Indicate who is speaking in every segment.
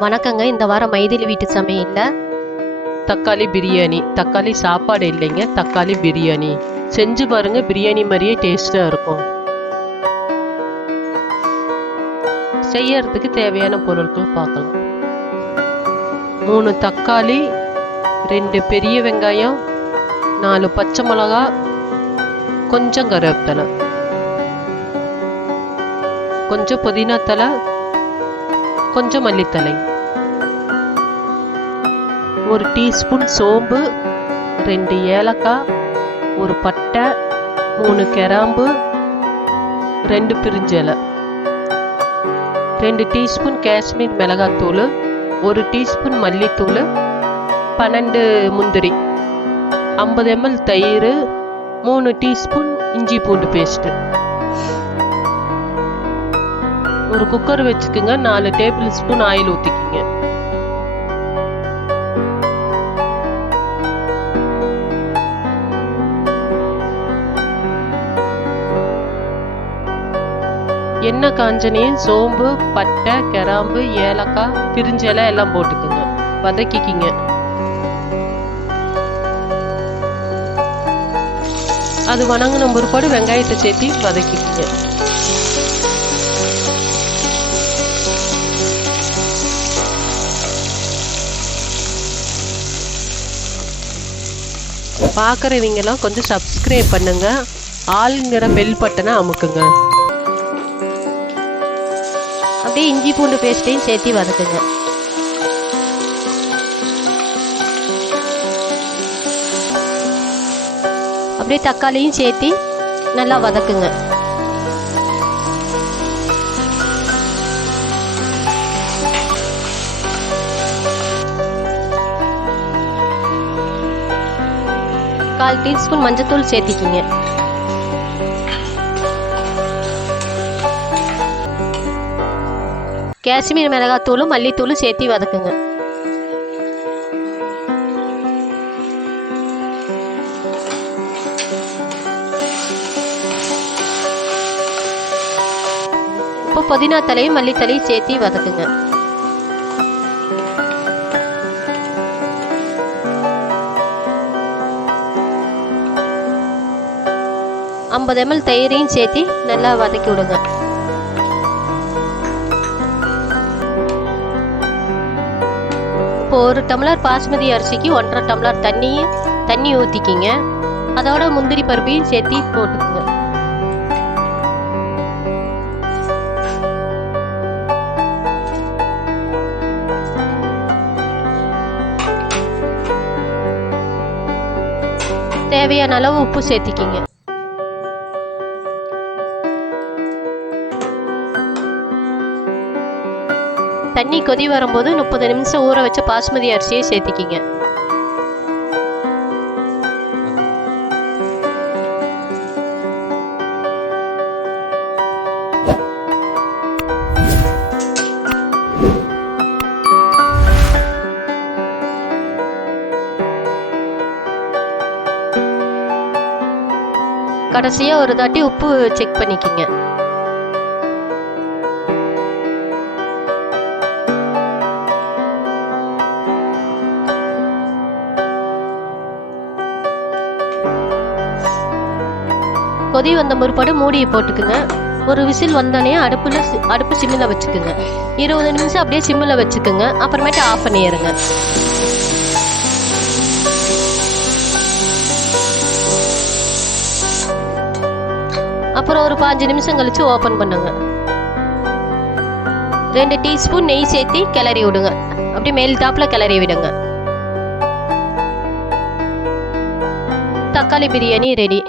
Speaker 1: வணக்கங்க. இந்த வாரம் மைதிலி வீட்டு சமையலில்
Speaker 2: தக்காளி பிரியாணி. தக்காளி சாப்பாடு இல்லைங்க. தக்காளி பிரியாணி. செஞ்சு பாருங்க. பிரியாணி மாதிரியே டேஸ்டா இருக்கும். செய்யறதுக்கு தேவையான பொருட்கள் பார்க்கலாம். மூணு தக்காளி ரெண்டு பெரிய வெங்காயம் நாலு பச்சை மிளகா கொஞ்சம் கருவேப்பிலை. கொஞ்சம் புதினா தலை கொஞ்சம் மல்லித்தலை ஒரு டீஸ்பூன் சோம்பு ரெண்டு ஏலக்காய் ஒரு பட்டை மூணு கிராம்பு ரெண்டு பிரிஞ்சலை ரெண்டு டீஸ்பூன் காஷ்மீர் மிளகாத்தூள் ஒரு டீஸ்பூன் மல்லித்தூள் பன்னெண்டு முந்திரி ஐம்பது எம்எல் தயிர் மூணு டீஸ்பூன் இஞ்சி பூண்டு பேஸ்ட்டு. ஒரு குக்கர் வச்சுக்கோங்க நாலு டேபிள் ஸ்பூன் ஆயில் ஊற்றிக்கிங்க எண்ணெய் காஞ்சனையும் சோம்பு பட்டை கிராம்பு ஏலக்காய் பிரிஞ்சலை எல்லாம் போட்டுக்குங்க. வதக்கிக்கிங்க. அது வணங்கின பிற்பாடு வெங்காயத்தை சேர்த்து வதக்கிக்கிங்க. பார்க்குறவங்கெல்லாம் கொஞ்சம் சப்ஸ்கிரைப் பண்ணுங்கள் ஆளுங்கிற பெல் பட்டனை அமுக்குங்க.
Speaker 1: அப்படியே இஞ்சி பூண்டு பேஸ்ட்டையும் சேர்த்து வதக்குங்க. அப்படியே தக்காளியும் சேர்த்து நல்லா வதக்குங்க. கால் டீஸ்பூன் மஞ்சத்தூள் சேர்த்திக்கிங்க. காஷ்மீர் மிளகாத்தூளும் மல்லித்தூளும் சேர்த்து வதக்குங்க. இப்போ புதினா தலையும் மல்லித்தலையும் சேர்த்து வதக்குங்க. ஐம்பது எம்எல் தயிரையும் சேர்த்து நல்லா வதக்கி விடுங்க. இப்போ ஒரு டம்ளர் பாஸ்மதி அரிசிக்கு ஒன்றரை டம்ளர் தண்ணியும் தண்ணி ஊற்றிக்கிங்க அதோட முந்திரி பருப்பையும் சேர்த்து போட்டுக்குங்க. தேவையான அளவு உப்பு சேர்த்திக்கிங்க. தண்ணி கொதி வரும்போது முப்பது நிமிஷம் ஊற வச்ச பாஸ்மதி அரிசியை சேர்த்துக்கிங்க. கடைசியாக ஒரு தாட்டி உப்பு செக் பண்ணிக்கிங்க. கொதி வந்த முற்பாடு மூடியை போட்டுக்குங்க. ஒரு விசில் வந்தோடனே அடுப்பில் சி- அடுப்பு சிம்மில் வச்சுக்குங்க. இருபது நிமிஷம் அப்படியே சிம்மில் வச்சுக்குங்க. அப்புறமேட்டு ஆஃப் பண்ணிடுங்க. அப்புறம் ஒரு பாஞ்சு நிமிஷம் கழிச்சு ஓப்பன் பண்ணுங்க. ரெண்டு டீஸ்பூன் நெய் சேர்த்து கிளறி விடுங்க. அப்படியே மேல் டாப்பில் கிளறி விடுங்க. தக்காளி பிரியாணி ரெடி.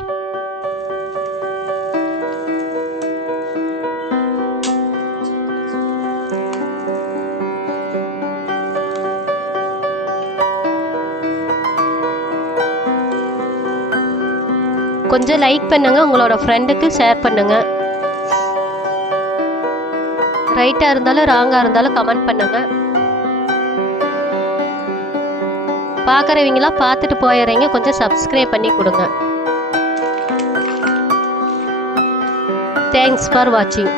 Speaker 1: கொஞ்சம் லைக் பண்ணுங்க உங்களோட ஃப்ரெண்டுக்கு ஷேர் பண்ணுங்க. ரைட்டா இருந்தாலும் ராங்கா இருந்தாலும் கமெண்ட் பண்ணுங்க. பார்க்குறவங்களாம் பார்த்துட்டு போயிடுறீங்க கொஞ்சம் சப்ஸ்கிரைப் பண்ணி கொடுங்க. தேங்க்ஸ் ஃபார் வாட்சிங்